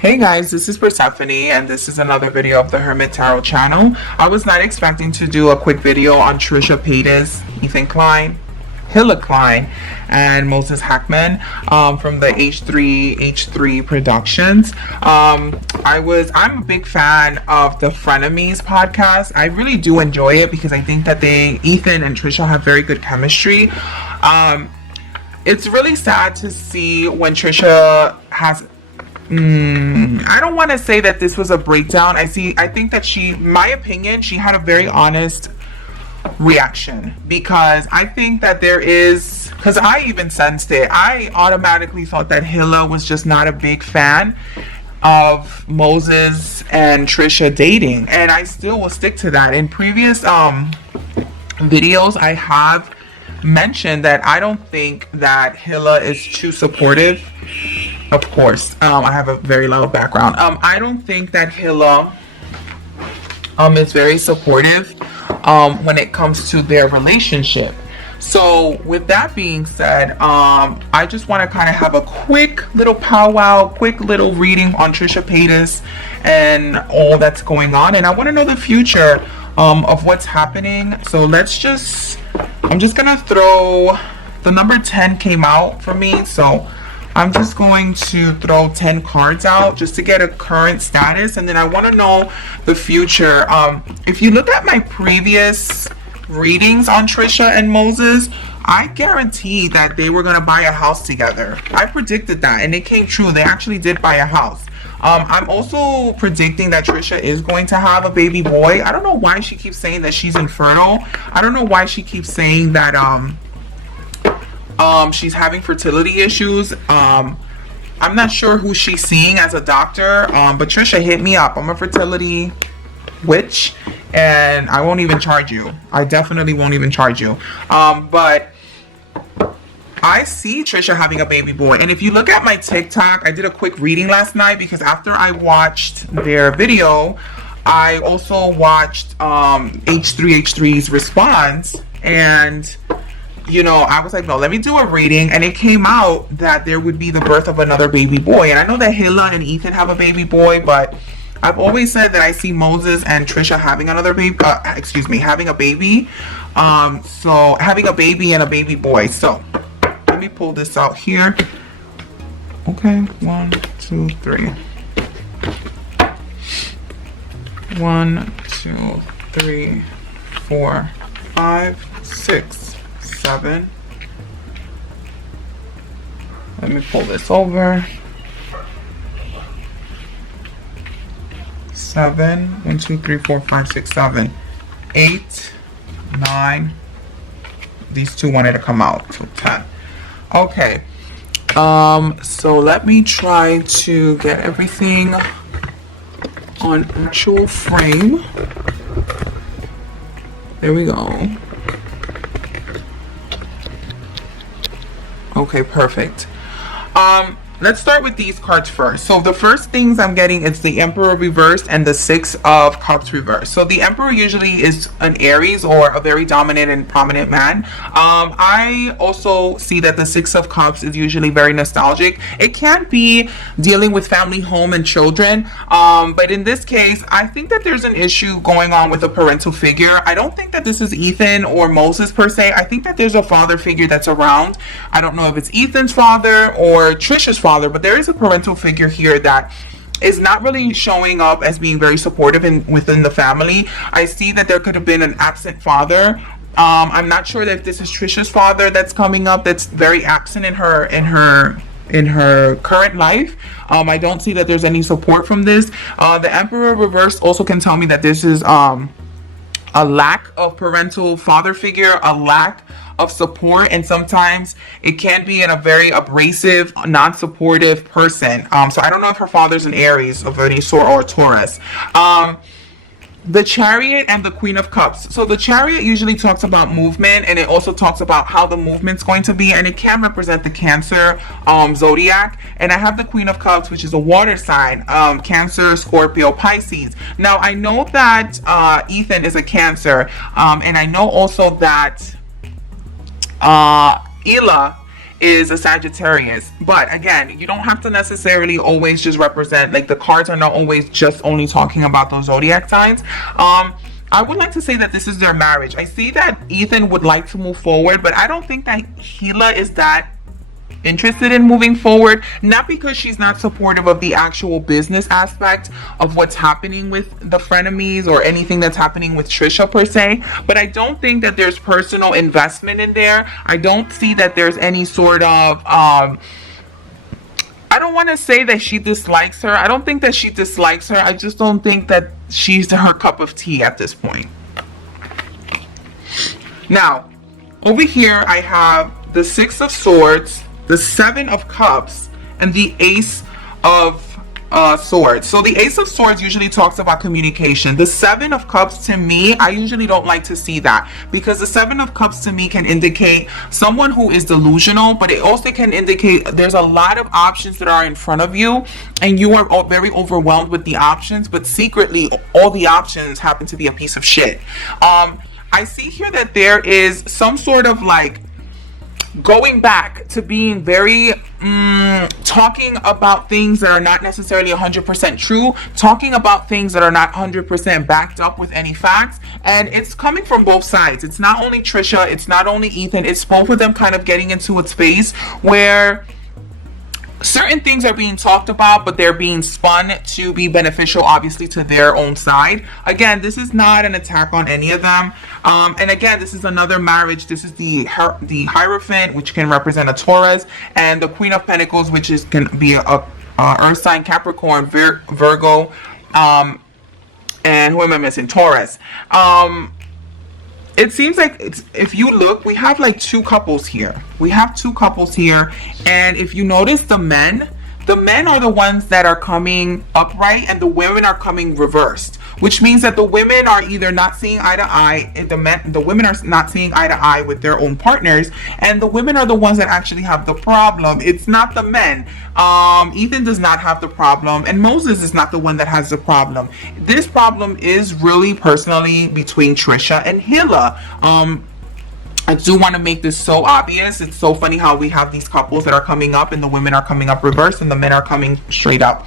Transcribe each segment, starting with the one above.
Hey guys, this is Persephone and this is another video of the Hermit Tarot channel. I was not expecting to do a quick video on Trisha Paytas, Klien, Hila Klein, and Moses Harmon from the H3 Productions. I'm a big fan of the Frenemies podcast. I really do enjoy it because I think that Ethan and Trisha have very good chemistry. It's really sad to see when Trisha has I don't want to say that this was a breakdown. I think that my opinion, she had a very honest reaction, because I think that because I even sensed it. I automatically thought that Hila was just not a big fan of Moses and Trisha dating, and I still will stick to that. In previous videos, I have mentioned that I don't think that Hila is too supportive. Of course, I have a very loud background. I don't think that Hila is very supportive when it comes to their relationship. So with that being said, I just want to kind of have a quick little powwow, quick little reading on Trisha Paytas and all that's going on, and I want to know the future of what's happening. So I'm just gonna throw, the number 10 came out for me, so I'm just going to throw 10 cards out just to get a current status, and then I want to know the future. If you look at my previous readings on Trisha and Moses, I guarantee that they were going to buy a house together. I predicted that, and it came true. They actually did buy a house. I'm also predicting that Trisha is going to have a baby boy. I don't know why she keeps saying that she's infertile. I don't know why she keeps saying that she's having fertility issues. I'm not sure who she's seeing as a doctor, but Trisha, hit me up. I'm a fertility witch, and I won't even charge you. I definitely won't even charge you. But I see Trisha having a baby boy. And if you look at my TikTok, I did a quick reading last night because after I watched their video, I also watched H3's response, and I was like, no, let me do a reading, and it came out that there would be the birth of another baby boy. And I know that Hila and Ethan have a baby boy, but I've always said that I see Moses and Trisha having another baby, having a baby. So having a baby and a baby boy. So let me pull this out here. Okay, 1, 2, 3. 1, 2, 3, 4, 5, 6, 7. Let me pull this over. 7. 1, 2, 3, 4, 5, 6, 7. 8, 9. These two wanted to come out. So 10. Okay. So let me try to get everything on actual frame. There we go. Okay, perfect. Let's start with these cards first. So the first things I'm getting is the Emperor reversed and the Six of Cups reversed. So the Emperor usually is an Aries or a very dominant and prominent man. I also see that the Six of Cups is usually very nostalgic. It can be dealing with family, home, and children. But in this case, I think that there's an issue going on with a parental figure. I don't think that this is Ethan or Moses per se. I think that there's a father figure that's around. I don't know if it's Ethan's father or Trisha's father, but there is a parental figure here that is not really showing up as being very supportive within the family. I see that there could have been an absent father. I'm not sure that if this is Trisha's father that's coming up, that's very absent in her current life. I don't see that there's any support from this. The Emperor reversed also can tell me that this is a lack of parental father figure, a lack of support, and sometimes it can be in a very abrasive, non-supportive person. So I don't know if her father's an Aries of any sort or Taurus. The Chariot and the Queen of Cups. So the Chariot usually talks about movement, and it also talks about how the movement's going to be, and it can represent the Cancer zodiac. And I have the Queen of Cups, which is a water sign, Cancer, Scorpio, Pisces. Now I know that Ethan is a Cancer, and I know also that Hila is a Sagittarius. But again, you don't have to necessarily always just represent, like the cards are not always just only talking about those zodiac signs. I would like to say that this is their marriage. I see that Ethan would like to move forward, but I don't think that Hila is that interested in moving forward. Not because she's not supportive of the actual business aspect of what's happening with the frenemies or anything that's happening with Trisha per se, but I don't think that there's personal investment in there. I don't see that there's any sort of I don't want to say that she dislikes her. I don't think that she dislikes her. I just don't think that she's her cup of tea at this point. Now, over here I have the Six of Swords, the Seven of Cups, and the Ace of Swords. So the Ace of Swords usually talks about communication. The Seven of Cups, to me, I usually don't like to see that, because the Seven of Cups to me can indicate someone who is delusional, but it also can indicate there's a lot of options that are in front of you and you are very overwhelmed with the options, but secretly all the options happen to be a piece of shit. I see here that there is some sort of like going back to being very talking about things that are not necessarily 100% true, talking about things that are not 100% backed up with any facts, and it's coming from both sides. It's not only Trisha, it's not only Ethan, it's both of them kind of getting into a space where certain things are being talked about, but they're being spun to be beneficial, obviously, to their own side. Again, this is not an attack on any of them. And again, this is another marriage. This is the Hierophant, which can represent a Taurus, and the Queen of Pentacles, which can be a Earth sign, Capricorn, Virgo, and who am I missing? Taurus. It seems like if you look, we have like two couples here. We have two couples here, and if you notice, the men are the ones that are coming upright and the women are coming reversed, which means that the women are either not seeing eye to eye, the women are not seeing eye to eye with their own partners, and the women are the ones that actually have the problem. It's not the men. Ethan does not have the problem, and Moses is not the one that has the problem. This problem is really personally between Trisha and Hila. I do want to make this so obvious. It's so funny how we have these couples that are coming up and the women are coming up reverse and the men are coming straight up.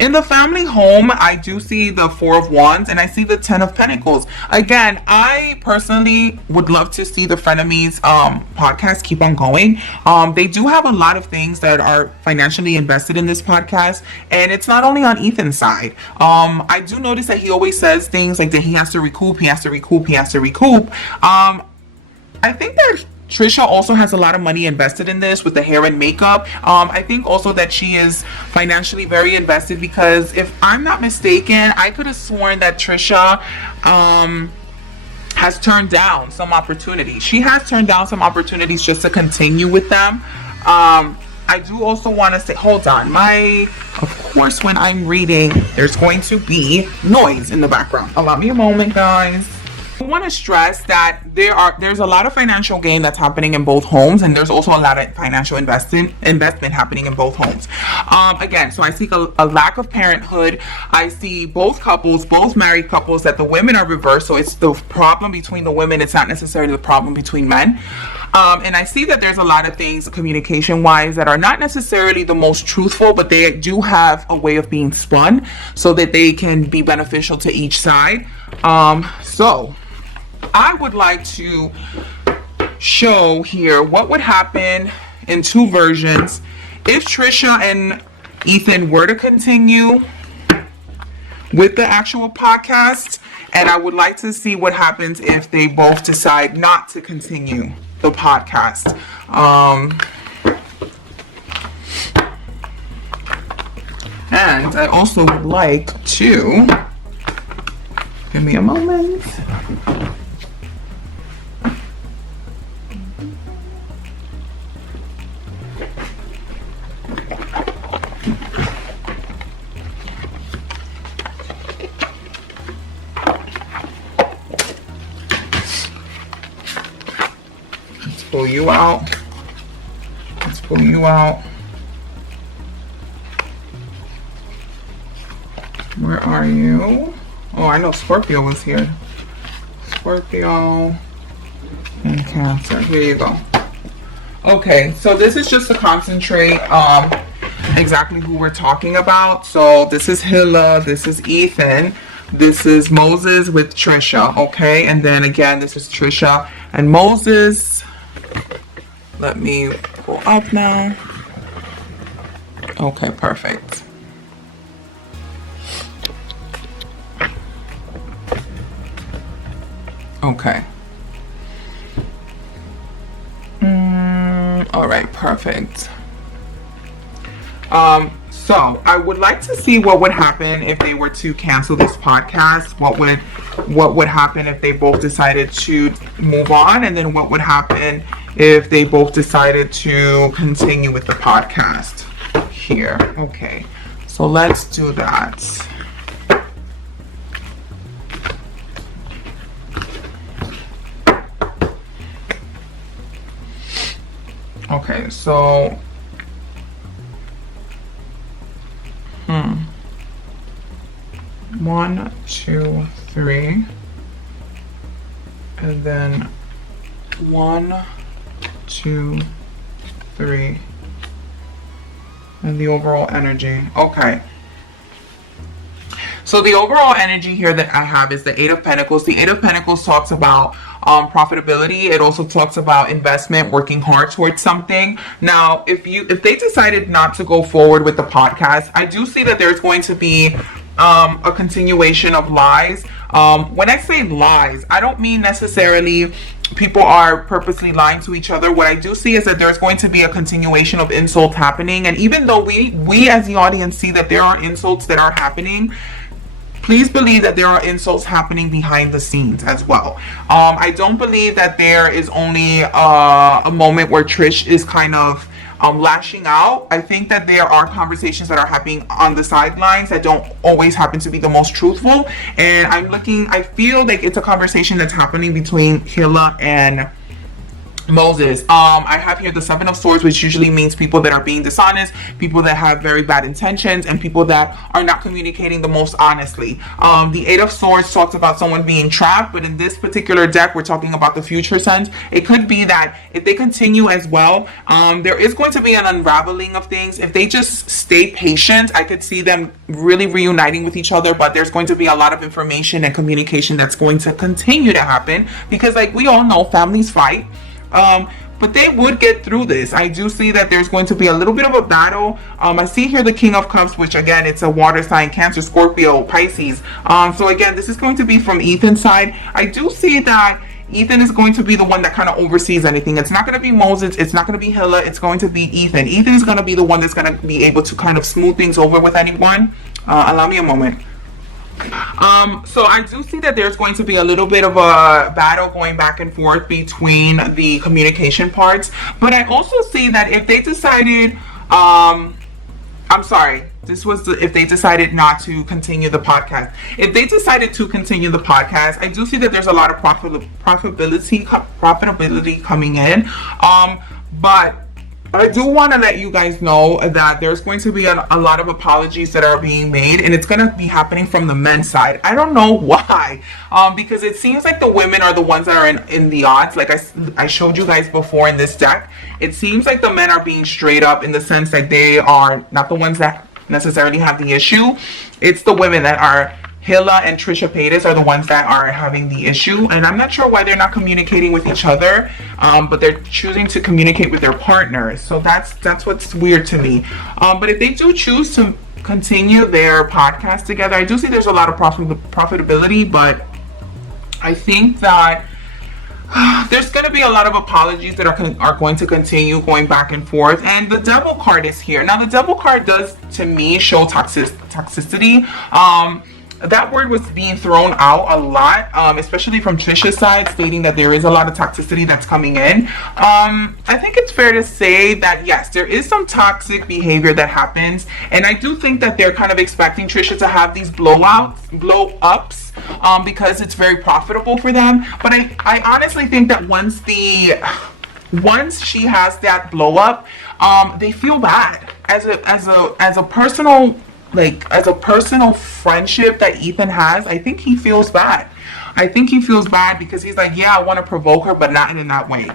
In the family home, I do see the Four of Wands and I see the Ten of Pentacles. Again, I personally would love to see the Frenemies podcast keep on going. They do have a lot of things that are financially invested in this podcast, and it's not only on Ethan's side. I do notice that he always says things like that he has to recoup, he has to recoup, he has to recoup. I think that Trisha also has a lot of money invested in this with the hair and makeup. I think also that she is financially very invested, because if I'm not mistaken, I could have sworn that Trisha has turned down some opportunities. She has turned down some opportunities just to continue with them. I do also want to say, hold on, of course, when I'm reading, there's going to be noise in the background. Allow me a moment, guys. I want to stress that there's a lot of financial gain that's happening in both homes, and there's also a lot of financial investment happening in both homes. Again, so I see a lack of parenthood. I see both couples, both married couples, that the women are reversed, so it's the problem between the women, it's not necessarily the problem between men. And I see that there's a lot of things communication wise that are not necessarily the most truthful, but they do have a way of being spun so that they can be beneficial to each side. So I would like to show here what would happen in two versions if Trisha and Ethan were to continue with the actual podcast, and I would like to see what happens if they both decide not to continue the podcast. And I also would like to, give me a moment. Pull you out. Let's pull you out. Where are you? Oh, I know Scorpio was here. Scorpio and Cancer. Here you go. Okay, so this is just to concentrate exactly who we're talking about. So this is Hila, this is Ethan, this is Moses with Trisha, okay? And then again, this is Trisha and Moses. Let me go up now. Okay, perfect. Okay. All right, perfect. So I would like to see what would happen if they were to cancel this podcast. What would happen if they both decided to move on, and then what would happen if they both decided to continue with the podcast here. Okay, so let's do that. Okay, so 1, 2, 3, and then 1, 2, 3, and the overall energy. Okay. So the overall energy here that I have is the Eight of Pentacles. The Eight of Pentacles talks about profitability. It also talks about investment, working hard towards something. Now, if they decided not to go forward with the podcast, I do see that there's going to be a continuation of lies. When I say lies, I don't mean necessarily people are purposely lying to each other. What I do see is that there's going to be a continuation of insults happening. And even though we as the audience see that there are insults that are happening, please believe that there are insults happening behind the scenes as well. I don't believe that there is only a moment where Trish is kind of lashing out. I think that there are conversations that are happening on the sidelines that don't always happen to be the most truthful. And I feel like it's a conversation that's happening between Hila and Moses. I have here the Seven of Swords, which usually means people that are being dishonest, people that have very bad intentions, and people that are not communicating the most honestly. The Eight of Swords talks about someone being trapped, but in this particular deck, we're talking about the future sense. It could be that if they continue as well, there is going to be an unraveling of things. If they just stay patient, I could see them really reuniting with each other, but there's going to be a lot of information and communication that's going to continue to happen because, like we all know, families fight. But they would get through this. I do see that there's going to be a little bit of a battle. I see here the King of Cups, which again, it's a water sign, Cancer, Scorpio, Pisces. So again, this is going to be from Ethan's side. I do see that Ethan is going to be the one that kind of oversees anything. It's not going to be Moses. It's not going to be Hila. It's going to be Ethan. Ethan is going to be the one that's going to be able to kind of smooth things over with anyone. Allow me a moment. So I do see that there's going to be a little bit of a battle going back and forth between the communication parts, but I also see that if they decided, I'm sorry, if they decided not to continue the podcast. If they decided to continue the podcast, I do see that there's a lot of profitability coming in, but I do want to let you guys know that there's going to be a lot of apologies that are being made, and it's going to be happening from the men's side. I don't know why, because it seems like the women are the ones that are in the odds. Like I showed you guys before in this deck, it seems like the men are being straight up in the sense that they are not the ones that necessarily have the issue. It's the women that are. Hila and Trisha Paytas are the ones that are having the issue, and I'm not sure why they're not communicating with each other, but they're choosing to communicate with their partners. So that's what's weird to me. But if they do choose to continue their podcast together, I do see there's a lot of profitability, but I think that there's going to be a lot of apologies that are going to continue going back and forth. And the Devil card is here. Now, the Devil card does, to me, show toxicity. That word was being thrown out a lot, especially from Trisha's side, stating that there is a lot of toxicity that's coming in. I think it's fair to say that, yes, there is some toxic behavior that happens. And I do think that they're kind of expecting Trisha to have these blow-ups, because it's very profitable for them. But I honestly think that once she has that blow-up, they feel bad. As a personal friendship that Ethan has, I think he feels bad. I think he feels bad because he's like, yeah, I want to provoke her, but not in that way.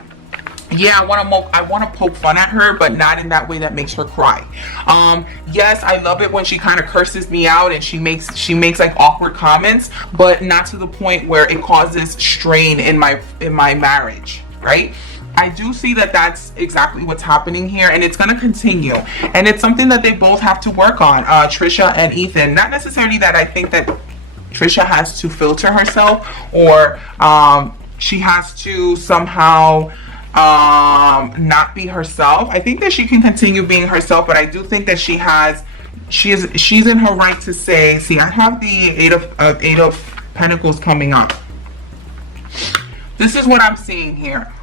yeah, I want to poke fun at her, but not in that way that makes her cry. Yes, I love it when she kind of curses me out and she makes like awkward comments, but not to the point where it causes strain in my marriage, right? I do see that that's exactly what's happening here, and it's going to continue, and it's something that they both have to work on, Trisha and Ethan. Not necessarily that I think that Trisha has to filter herself, or she has to somehow not be herself. I think that she can continue being herself, but I do think that she's in her right to say, see, I have the eight of Pentacles coming up. This is what I'm seeing here.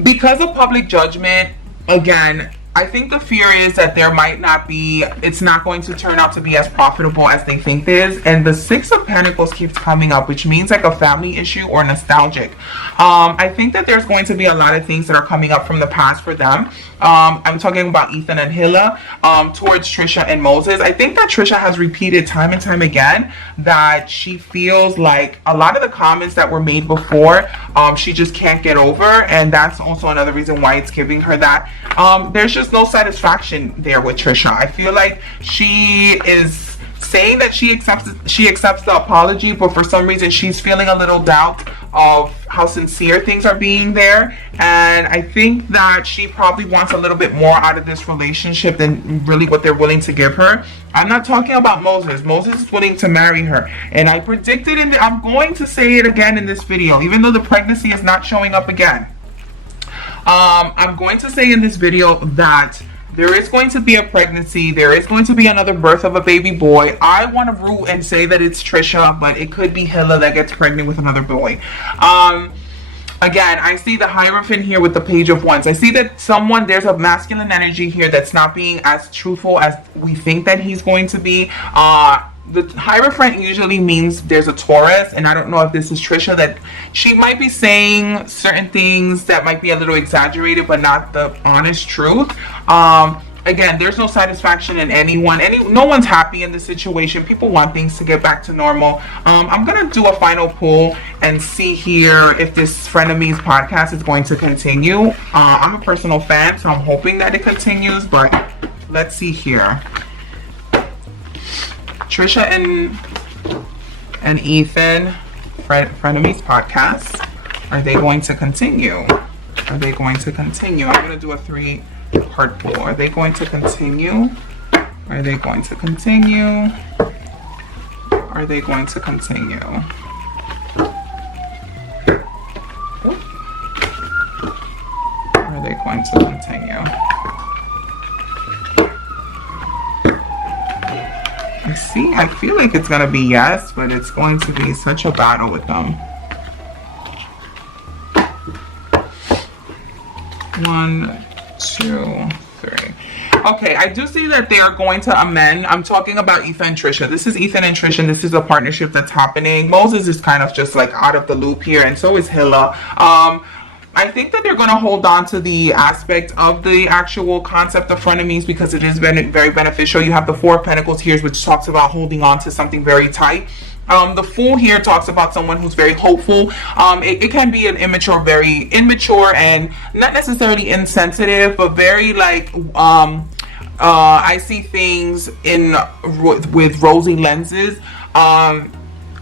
Because of public judgment, again, I think the fear is that it's not going to turn out to be as profitable as they think it is. And the Six of Pentacles keeps coming up, which means like a family issue or nostalgic. I think that there's going to be a lot of things that are coming up from the past for them. I'm talking about Ethan and Hila, towards Trisha and Moses. I think that Trisha has repeated time and time again that she feels like a lot of the comments that were made before, she just can't get over. And that's also another reason why it's giving her that. There's just no satisfaction there with Trisha. I feel like she is saying that she accepts the apology, but for some reason she's feeling a little doubt of how sincere things are being there. And I think that she probably wants a little bit more out of this relationship than really what they're willing to give her. I'm not talking about Moses. Moses is willing to marry her, and I predicted I'm going to say it again in this video, even though the pregnancy is not showing up again. I'm going to say in this video that there is going to be a pregnancy. There is going to be another birth of a baby boy. I want to root and say that it's Trisha, but it could be Hila that gets pregnant with another boy. Again, I see the Hierophant here with the Page of Wands. I see that there's a masculine energy here that's not being as truthful as we think that he's going to be. The Hierophant usually means there's a Taurus, and I don't know if this is Trisha, that she might be saying certain things that might be a little exaggerated, but not the honest truth. Again, there's no satisfaction in anyone. No one's happy in the situation. People want things to get back to normal. I'm going to do a final pull and see here if this Frenemies podcast is going to continue. I'm a personal fan, so I'm hoping that it continues, but let's see here. Trisha and Ethan, Frenemies podcast, are they going to continue? Are they going to continue? I'm going to do a 3-part pull. Are they going to continue? Are they going to continue? Are they going to continue? Are they going to continue? I feel like it's going to be yes, but it's going to be such a battle with them. 1, 2, 3. Okay, I do see that they are going to amend. I'm talking about Ethan and Trisha. This is Ethan and Trisha, and this is a partnership that's happening. Moses is kind of just like out of the loop here, and so is Hila. I think that they're going to hold on to the aspect of the actual concept of frenemies because it is very beneficial. You have the Four of Pentacles here, which talks about holding on to something very tight. The Fool here talks about someone who's very hopeful. It can be an very immature and not necessarily insensitive, but very like I see things with rosy lenses.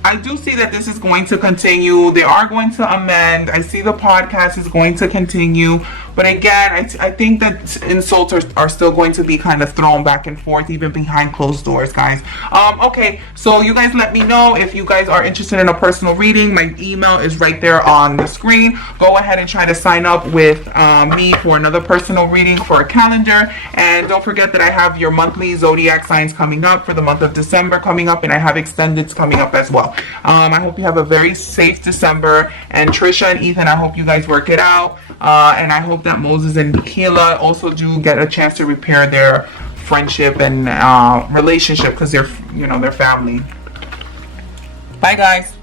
I do see that this is going to continue. They are going to amend. I see the podcast is going to continue. But again, I think that insults are still going to be kind of thrown back and forth, even behind closed doors, guys. Okay, so you guys let me know if you guys are interested in a personal reading. My email is right there on the screen. Go ahead and try to sign up with me for another personal reading for a calendar. And don't forget that I have your monthly zodiac signs coming up for the month of December coming up, and I have extendeds coming up as well. I hope you have a very safe December. And Trisha and Ethan, I hope you guys work it out. And I hope that Moses and Hila also do get a chance to repair their friendship and relationship because they're family. Bye, guys.